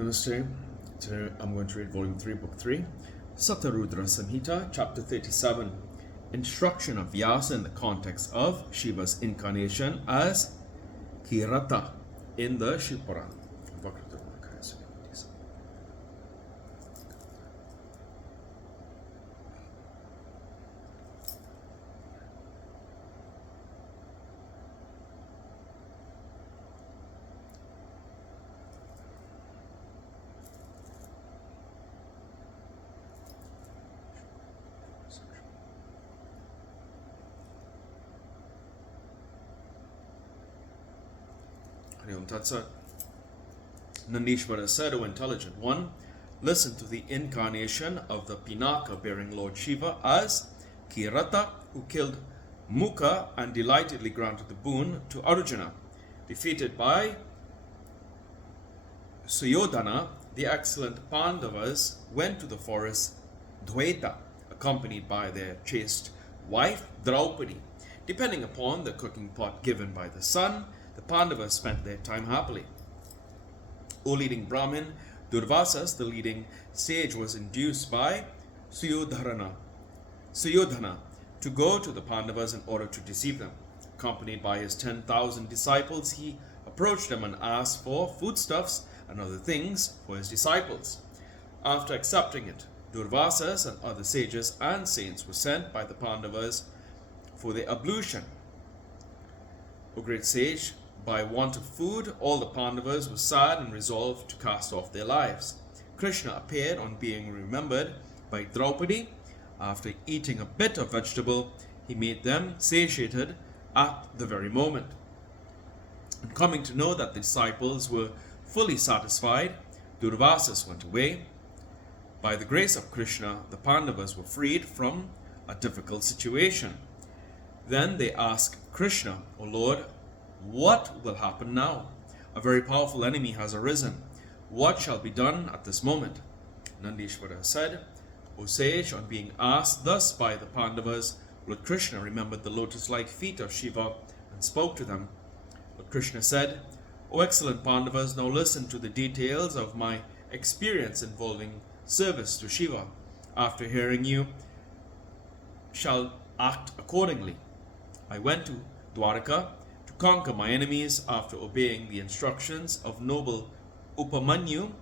Namaste. Today I'm going to read Volume 3, Book 3, SataRudra Samhita, Chapter 37. Instruction of Vyasa in the context of Shiva's incarnation as Kirata in the Shiva Puran. Nandishvara said, O intelligent one, listen to the incarnation of the Pinaka-bearing Lord Shiva as Kirata, who killed Mukha and delightedly granted the boon to Arjuna. Defeated by Suyodhana, the excellent Pandavas went to the forest Dvaita, accompanied by their chaste wife Draupadi. Depending upon the cooking pot given by the sun, the Pandavas spent their time happily. O leading Brahmin, Durvasas, the leading sage, was induced by Suyodhana to go to the Pandavas in order to deceive them. Accompanied by his 10,000 disciples, he approached them and asked for foodstuffs and other things for his disciples. After accepting it, Durvasas and other sages and saints were sent by the Pandavas for their ablution. O great sage, by want of food, all the Pandavas were sad and resolved to cast off their lives. Krishna appeared on being remembered by Draupadi. After eating a bit of vegetable, he made them satiated at the very moment. And coming to know that the disciples were fully satisfied, Durvasas went away. By the grace of Krishna, the Pandavas were freed from a difficult situation. Then they asked Krishna, O Lord, what will happen now? A very powerful enemy has arisen. What shall be done at this moment? Nandishvara said, O sage, on being asked thus by the Pandavas, Lord Krishna remembered the lotus-like feet of Shiva and spoke to them. Lord Krishna said, O excellent Pandavas, now listen to the details of my experience involving service to Shiva. After hearing you, shall act accordingly. I went to Dwarka to conquer my enemies. After obeying the instructions of noble Upamanyu,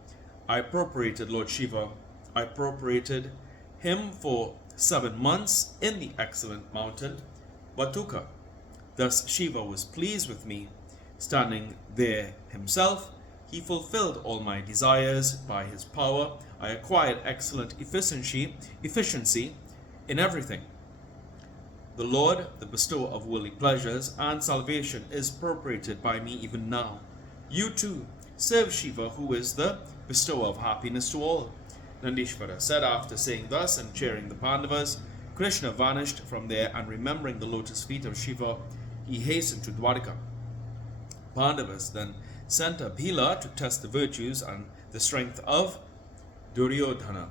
I appropriated Lord Shiva. I appropriated him for 7 months in the excellent mountain Batuka. Thus Shiva was pleased with me. Standing there himself, he fulfilled all my desires. By his power, I acquired excellent efficiency in everything. The Lord, the bestower of worldly pleasures and salvation, is appropriated by me even now. You too serve Shiva, who is the bestower of happiness to all. Nandishvara said, after saying thus and cheering the Pandavas, Krishna vanished from there, and remembering the lotus feet of Shiva, he hastened to Dwarka. Pandavas then sent a Bhila to test the virtues and the strength of Duryodhana.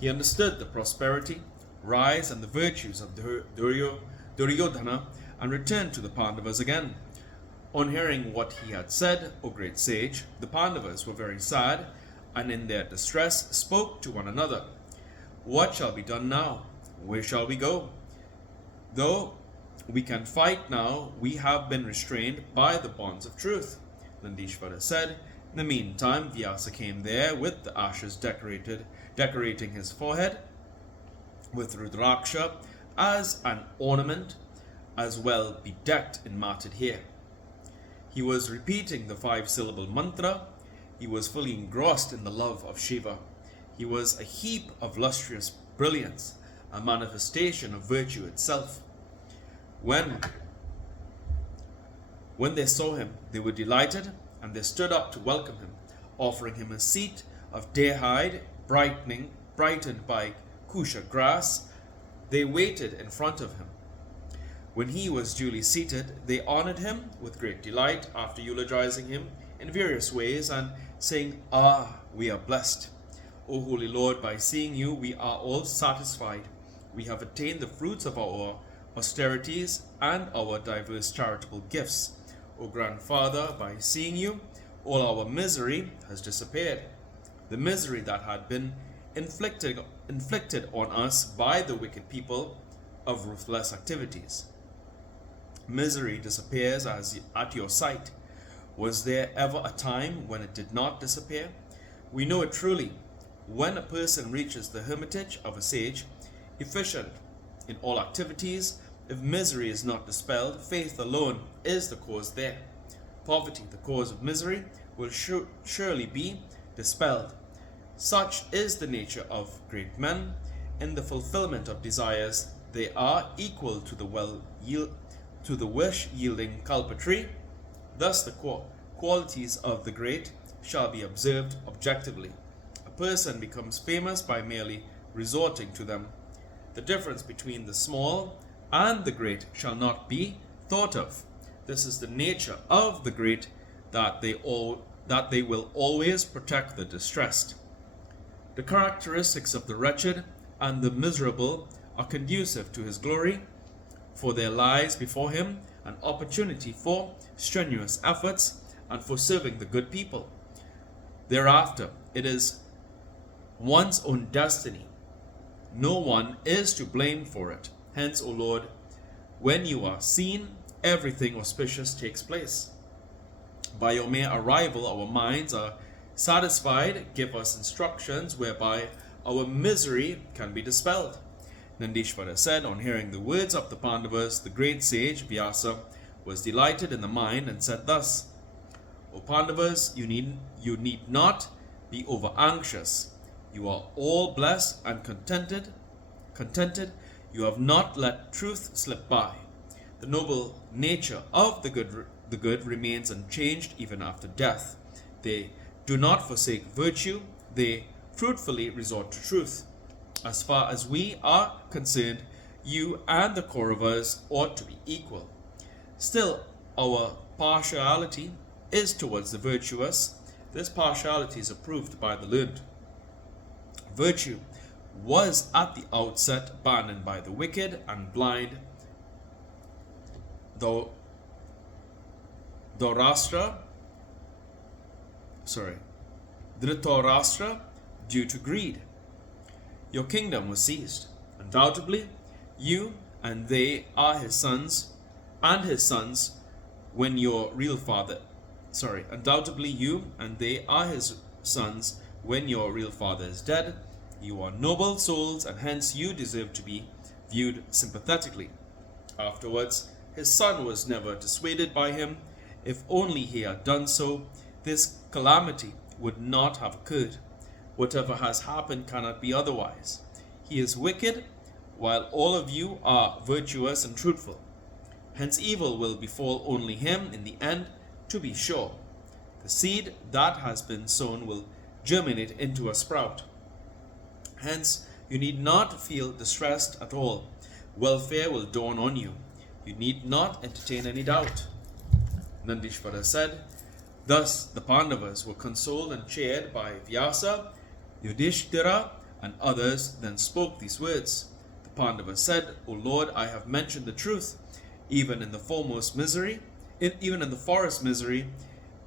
He understood the prosperity, rise, and the virtues of Duryodhana and returned to the Pandavas again. On hearing what he had said, O great sage, the Pandavas were very sad and in their distress spoke to one another. What shall be done now? Where shall we go? Though we can fight now, we have been restrained by the bonds of truth. Nandishvara said, in the meantime, Vyasa came there with the ashes decorating his forehead with Rudraksha as an ornament, as well bedecked in matted hair. He was repeating the 5-syllable mantra. He was fully engrossed in the love of Shiva. He was a heap of lustrous brilliance, a manifestation of virtue itself. When they saw him, they were delighted, and they stood up to welcome him, offering him a seat of deer hide, brightened by kusha grass. They waited in front of him. When he was duly seated, they honored him with great delight, after eulogizing him in various ways and saying, Ah, we are blessed. O Holy Lord, by seeing you, we are all satisfied. We have attained the fruits of our austerities and our diverse charitable gifts. O Grandfather, by seeing you, All our misery has disappeared. The misery that had been inflicted on us by the wicked people of ruthless activities. Misery disappears at your sight. Was there ever a time when it did not disappear? We know it truly when a person reaches the hermitage of a sage, efficient in all activities. If misery is not dispelled, faith alone is the cause there. Poverty, the cause of misery, will surely be dispelled. Such is the nature of great men. In the fulfillment of desires, they are equal to the wish-yielding culprit. Thus the qualities of the great shall be observed objectively. A person becomes famous by merely resorting to them. The difference between the small and the great shall not be thought of. This is the nature of the great, that they will always protect the distressed. The characteristics of the wretched and the miserable are conducive to his glory, for there lies before him an opportunity for strenuous efforts and for serving the good people. Thereafter, it is one's own destiny. No one is to blame for it. Hence, O Lord, when you are seen, everything auspicious takes place. By your mere arrival, our minds are satisfied. Give us instructions whereby our misery can be dispelled. Nandishvara said, on hearing the words of the Pandavas, the great sage Vyasa was delighted in the mind and said thus: O Pandavas, you need not be over anxious. You are all blessed and contented. You have not let truth slip by. The noble nature of the good remains unchanged even after death. They do not forsake virtue. They fruitfully resort to truth. As far as we are concerned, you and the Kauravas ought to be equal. Still, our partiality is towards the virtuous. This partiality is approved by the learned. Virtue was at the outset abandoned by the wicked and blind Dhritarashtra due to greed. Your kingdom was seized. Undoubtedly, you and they are his sons, and his sons when your real father is dead. You are noble souls, and hence you deserve to be viewed sympathetically. Afterwards, his son was never dissuaded by him. If only he had done so, this calamity would not have occurred. Whatever has happened cannot be otherwise. He is wicked, while all of you are virtuous and truthful. Hence evil will befall only him in the end, to be sure. The seed that has been sown will germinate into a sprout. Hence, you need not feel distressed at all. Welfare will dawn on you. You need not entertain any doubt. Nandishvara said, thus the Pandavas were consoled and cheered by Vyasa. Yudhishthira and others then spoke these words. The Pandavas said, O Lord, I have mentioned the truth. Even in the forest misery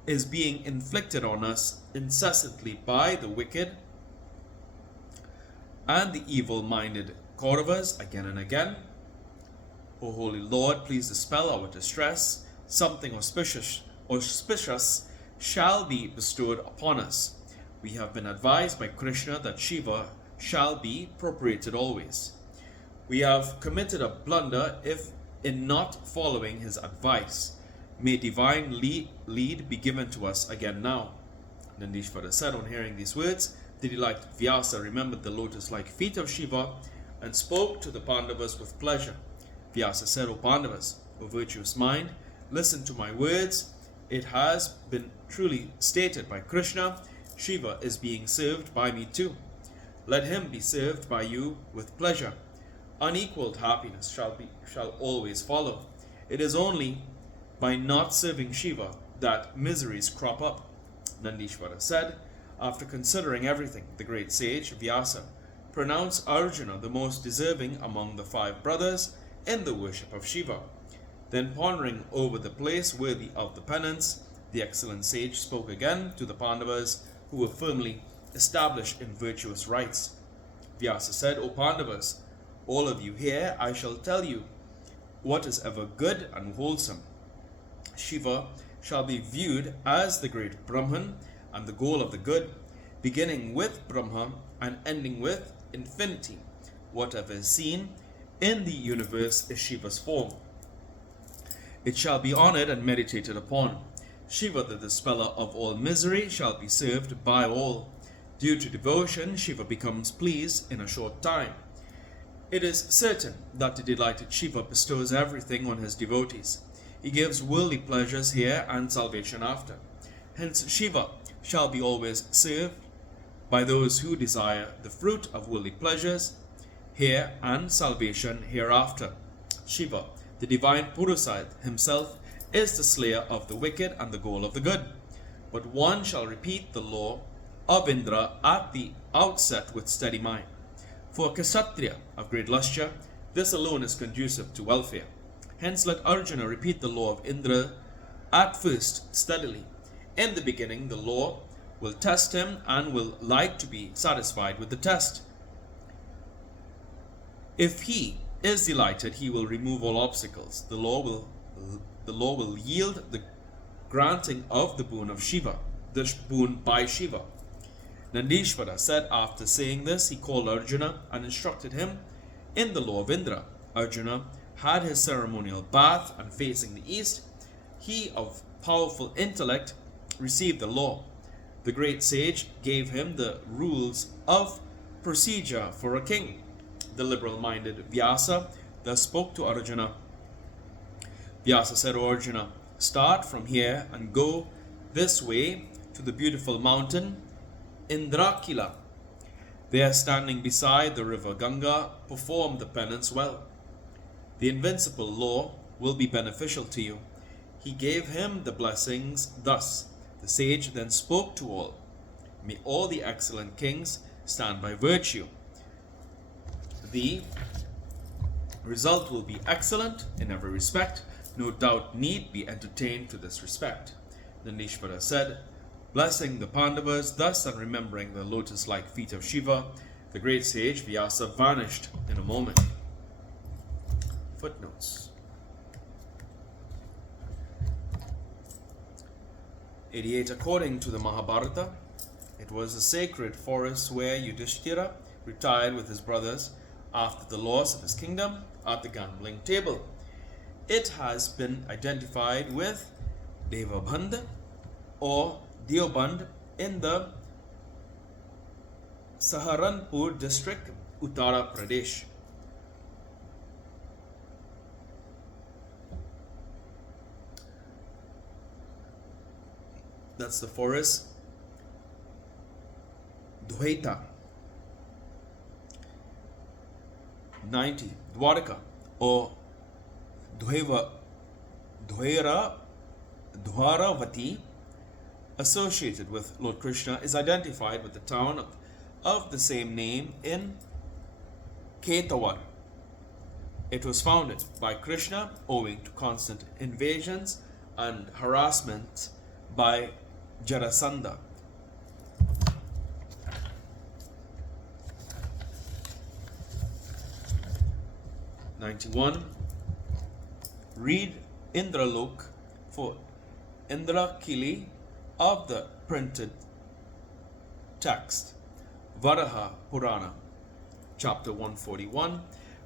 is being inflicted on us incessantly by the wicked and the evil-minded Kauravas again and again. O Holy Lord, please dispel our distress. Something auspicious shall be bestowed upon us. We have been advised by Krishna that Shiva shall be propitiated always. We have committed a blunder if in not following his advice. May divine lead be given to us again now. Nandishvara said, on hearing these words, the delighted Vyasa remembered the lotus-like feet of Shiva and spoke to the Pandavas with pleasure. Vyasa said, O Pandavas, O virtuous mind, listen to my words. It has been truly stated by Krishna, Shiva is being served by me too. Let him be served by you with pleasure. Unequaled happiness shall always follow. It is only by not serving Shiva that miseries crop up. Nandishvara said, after considering everything, the great sage Vyasa pronounced Arjuna the most deserving among the 5 brothers in the worship of Shiva. Then pondering over the place worthy of the penance The excellent sage spoke again to the Pandavas, who were firmly established in virtuous rites. Vyasa said, O Pandavas, all of you here, I shall tell you what is ever good and wholesome. Shiva shall be viewed as the great Brahman and the goal of the good, beginning with Brahma and ending with infinity. Whatever is seen in the universe is Shiva's form. It shall be honored and meditated upon. Shiva, the dispeller of all misery, shall be served by all. Due to devotion, Shiva becomes pleased in a short time. It is certain that the delighted Shiva bestows everything on his devotees. He gives worldly pleasures here and salvation after. Hence Shiva shall be always served by those who desire the fruit of worldly pleasures here and salvation hereafter. Shiva, the divine Purusha himself, is the slayer of the wicked and the goal of the good. But one shall repeat the law of Indra at the outset with steady mind. For a Kshatriya of great lustre, this alone is conducive to welfare. Hence let Arjuna repeat the law of Indra at first steadily. In the beginning, the law will test him and will like to be satisfied with the test. If he is delighted, he will remove all obstacles. The law will yield the granting of the boon of Shiva, the boon by Shiva. Nandishvara said, after saying this, he called Arjuna and instructed him in the law of Indra. Arjuna had his ceremonial bath, and facing the east, he of powerful intellect received the law. The great sage gave him the rules of procedure for a king. The liberal-minded Vyasa thus spoke to Arjuna. Vyasa said to Arjuna, start from here and go this way to the beautiful mountain Indrakila. There, standing beside the river Ganga, perform the penance well. The invincible law will be beneficial to you. He gave him the blessings thus. The sage then spoke to all. May all the excellent kings stand by virtue. The result will be excellent in every respect. No doubt need be entertained to this respect. Nandishvara said, blessing the Pandavas thus and remembering the lotus-like feet of Shiva, the great sage Vyasa vanished in a moment. Footnotes. 88. According to the Mahabharata, it was a sacred forest where Yudhishthira retired with his brothers after the loss of his kingdom at the gambling table. It has been identified with Devaband or Deoband in the Saharanpur district, Uttar Pradesh. That's the forest Dwaita. 90. Dwarka or Dwaravati, associated with Lord Krishna, is identified with the town of the same name in Ketawar. It was founded by Krishna owing to constant invasions and harassment by Jarasandha. Read Indralok for Indrakili of the printed text. Varaha Purana, chapter 141,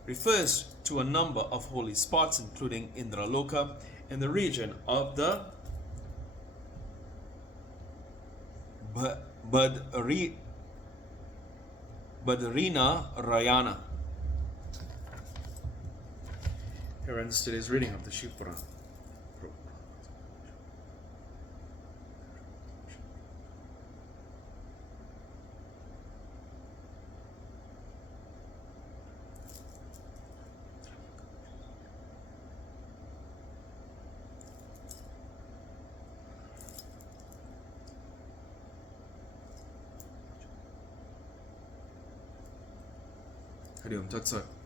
refers to a number of holy spots, including Indraloka in the region of the Badrina Rayana. Here ends today's reading of the Shiva Puran. Hari Om Tat Sat.